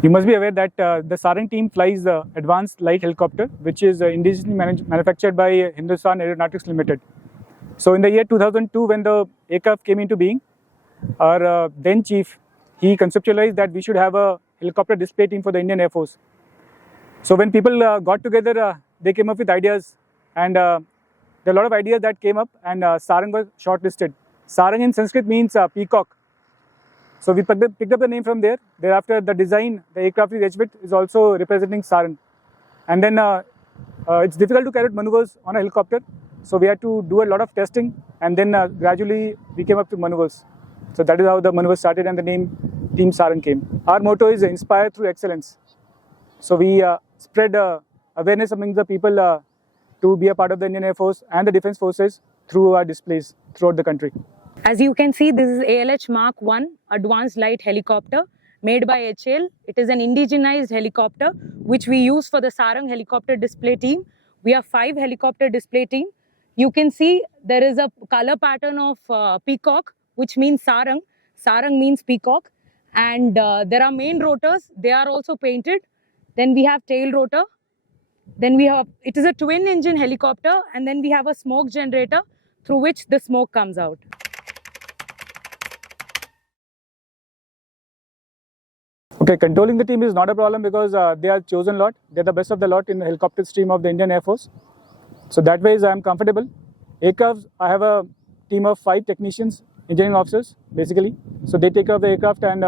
You must be aware that the Sarang team flies the advanced light helicopter, which is indigenously manufactured by Hindustan Aeronautics Limited. So in the year 2002, when the aircraft came into being, our then chief, he conceptualized that we should have a helicopter display team for the Indian Air Force. So when people got together, they came up with ideas, and there are a lot of ideas that came up, and Sarang was shortlisted. Sarang in Sanskrit means peacock. So we picked up the name from there. Thereafter, the design, the aircraft is edged with, is also representing Sarang. And then it's difficult to carry out maneuvers on a helicopter. So we had to do a lot of testing, and then gradually we came up to maneuvers. So that is how the maneuvers started, and the name Team Sarang came. Our motto is inspire through excellence. So we spread awareness among the people to be a part of the Indian Air Force and the Defence Forces through our displays throughout the country. As you can see, this is ALH Mark 1 Advanced Light Helicopter made by HAL. It is an indigenized helicopter which we use for the Sarang Helicopter Display Team. We have 5 helicopter display team. You can see there is a color pattern of peacock, which means Sarang. Sarang means peacock. And there are main rotors. They are also painted. Then we have tail rotor. Then we have, it is a twin engine helicopter, and then we have a smoke generator through which the smoke comes out. Okay, controlling the team is not a problem because they are chosen lot. They are the best of the lot in the helicopter stream of the Indian Air Force. So that way I am comfortable. Aircraft, I have a team of 5 technicians, engineering officers basically. So they take care of the aircraft, and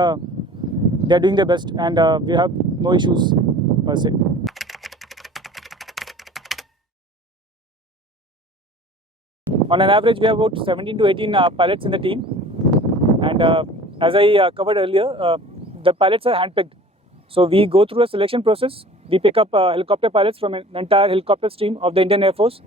they are doing their best, and we have no issues per se. On an average, we have about 17 to 18 pilots in the team, and as I covered earlier, the pilots are handpicked. So we go through a selection process. We pick up helicopter pilots from an entire helicopter stream of the Indian Air Force.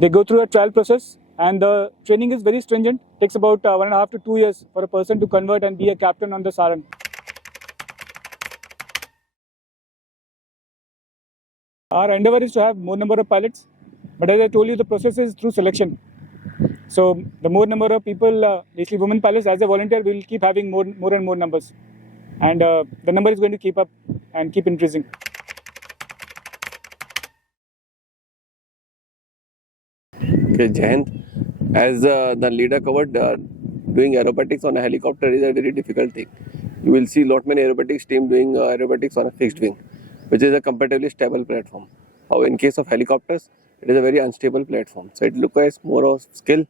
They go through a trial process, and the training is very stringent. It takes about 1.5 to 2 years for a person to convert and be a captain on the Sarang. Our endeavor is to have more number of pilots, but as I told you, the process is through selection. So the more number of people, basically women pilots, as a volunteer, we will keep having more and more numbers. And the number is going to keep up and keep increasing. Okay, Jayant, as the leader covered, doing aerobatics on a helicopter is a very difficult thing. You will see lot many aerobatics team doing aerobatics on a fixed wing, which is a comparatively stable platform. However, in case of helicopters, it is a very unstable platform. So it requires more of skill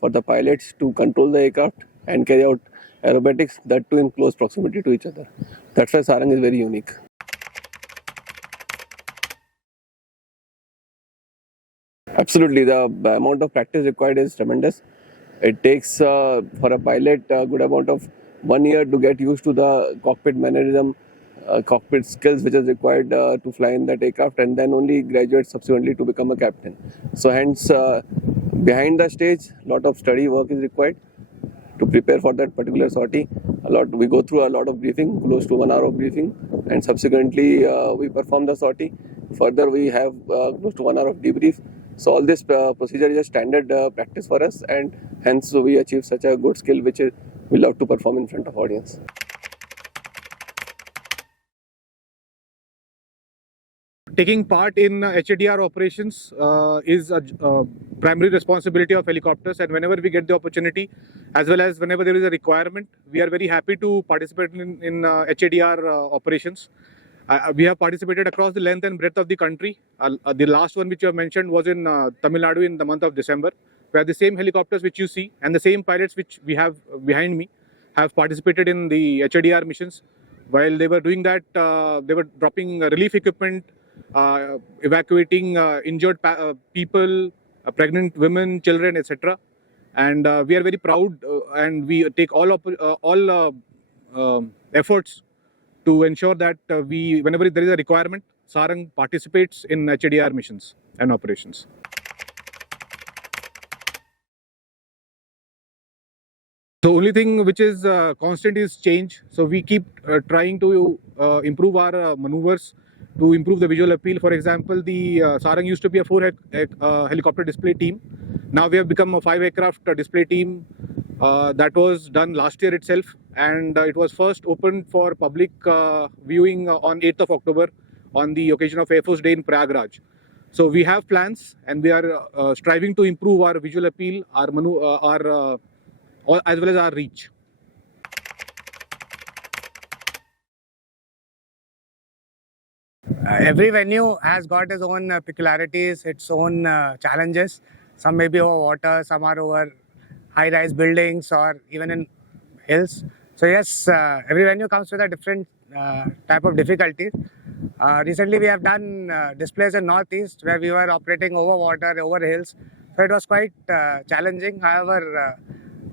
for the pilots to control the aircraft and carry out aerobatics, that too in close proximity to each other. That's why Sarang is very unique. Absolutely, the amount of practice required is tremendous. It takes for a pilot a good amount of 1 year to get used to the cockpit mannerism, cockpit skills which is required to fly in that aircraft, and then only graduate subsequently to become a captain. So hence, behind the stage, lot of study work is required to prepare for that particular sortie. We go through a lot of briefing, close to 1 hour of briefing, and subsequently we perform the sortie. Further, we have close to 1 hour of debrief. So all this procedure is a standard practice for us, and hence we achieve such a good skill which we love to perform in front of audience. Taking part in HADR operations is a primary responsibility of helicopters, and whenever we get the opportunity, as well as whenever there is a requirement, we are very happy to participate in HADR operations. We have participated across the length and breadth of the country. The last one which you have mentioned was in Tamil Nadu in the month of December, where the same helicopters which you see and the same pilots which we have behind me have participated in the HADR missions. While they were doing that, they were dropping relief equipment, evacuating injured people, pregnant women, children, etc. And we are very proud, and we take all efforts to ensure that whenever there is a requirement, Sarang participates in HADR missions and operations. The only thing which is constant is change. So we keep trying to improve our maneuvers, to improve the visual appeal. For example, the Sarang used to be a 4 helicopter display team. Now we have become a 5 aircraft display team That was done last year itself, and it was first opened for public viewing on 8th of October on the occasion of Air Force Day in Prayagraj. So we have plans, and we are striving to improve our visual appeal, our as well as our reach. Every venue has got its own peculiarities, its own challenges. Some may be over water, some are over high-rise buildings or even in hills. So yes, every venue comes with a different type of difficulty. Recently we have done displays in Northeast where we were operating over water, over hills. So it was quite challenging. However,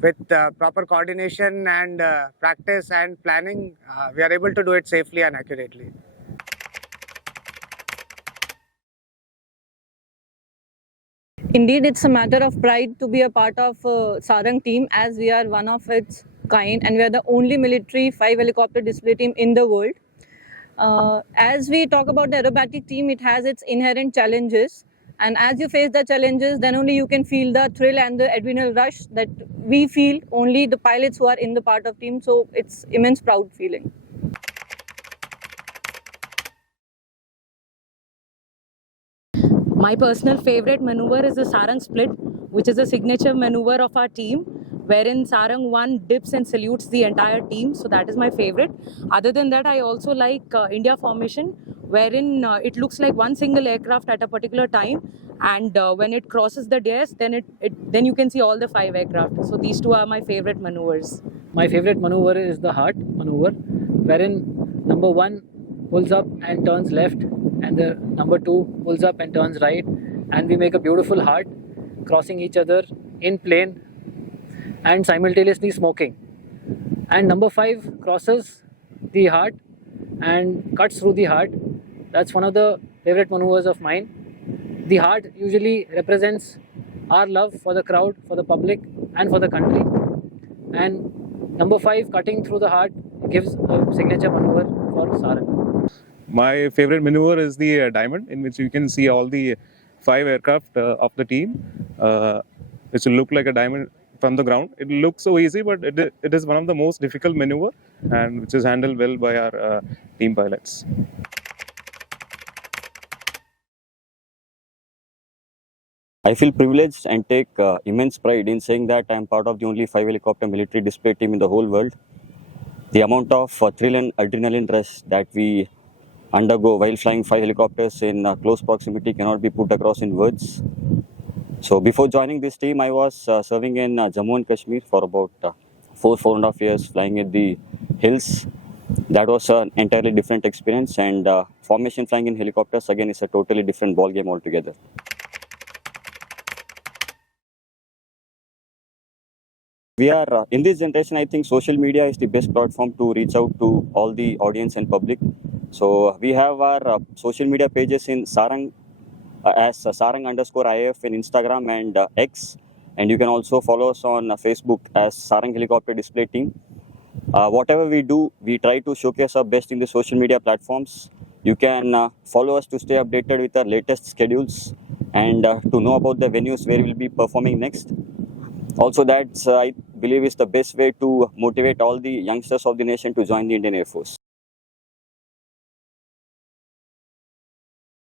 with proper coordination and practice and planning, we are able to do it safely and accurately. Indeed, it's a matter of pride to be a part of Sarang team, as we are one of its kind and we are the only military 5 helicopter display team in the world. As we talk about the aerobatic team, it has its inherent challenges, and as you face the challenges, then only you can feel the thrill and the adrenaline rush that we feel only the pilots who are in the part of team. So it's immense proud feeling. My personal favorite maneuver is the Sarang split, which is a signature maneuver of our team, wherein Sarang 1 dips and salutes the entire team. So that is my favorite. Other than that, I also like India formation, wherein it looks like one single aircraft at a particular time, and when it crosses the dais, then you can see all the 5 aircraft. So these two are my favorite maneuvers. My favorite maneuver is the heart maneuver, wherein number 1 pulls up and turns left, and the number 2 pulls up and turns right, and we make a beautiful heart crossing each other in plane and simultaneously smoking. And number 5 crosses the heart and cuts through the heart. That's one of the favorite maneuvers of mine. The heart usually represents our love for the crowd, for the public and for the country. And number 5 cutting through the heart gives a signature maneuver for Sarang. My favorite maneuver is the diamond, in which you can see all the 5 aircraft of the team, which will look like a diamond from the ground. It looks so easy, but it is one of the most difficult maneuver, and which is handled well by our team pilots. I feel privileged and take immense pride in saying that I am part of the only 5 helicopter military display team in the whole world. The amount of thrill and adrenaline rush that we undergo while flying 5 helicopters in close proximity cannot be put across in words. So before joining this team, I was serving in Jammu and Kashmir for about 4.5 years, flying in the hills. That was an entirely different experience, and formation flying in helicopters again is a totally different ball game altogether. We are in this generation, I think social media is the best platform to reach out to all the audience and public. So we have our social media pages in Sarang as Sarang_IAF in Instagram and X, and you can also follow us on Facebook as Sarang Helicopter Display Team. Whatever we do, we try to showcase our best in the social media platforms. You can follow us to stay updated with our latest schedules and to know about the venues where we'll be performing next. Also, that's I believe is the best way to motivate all the youngsters of the nation to join the Indian Air Force.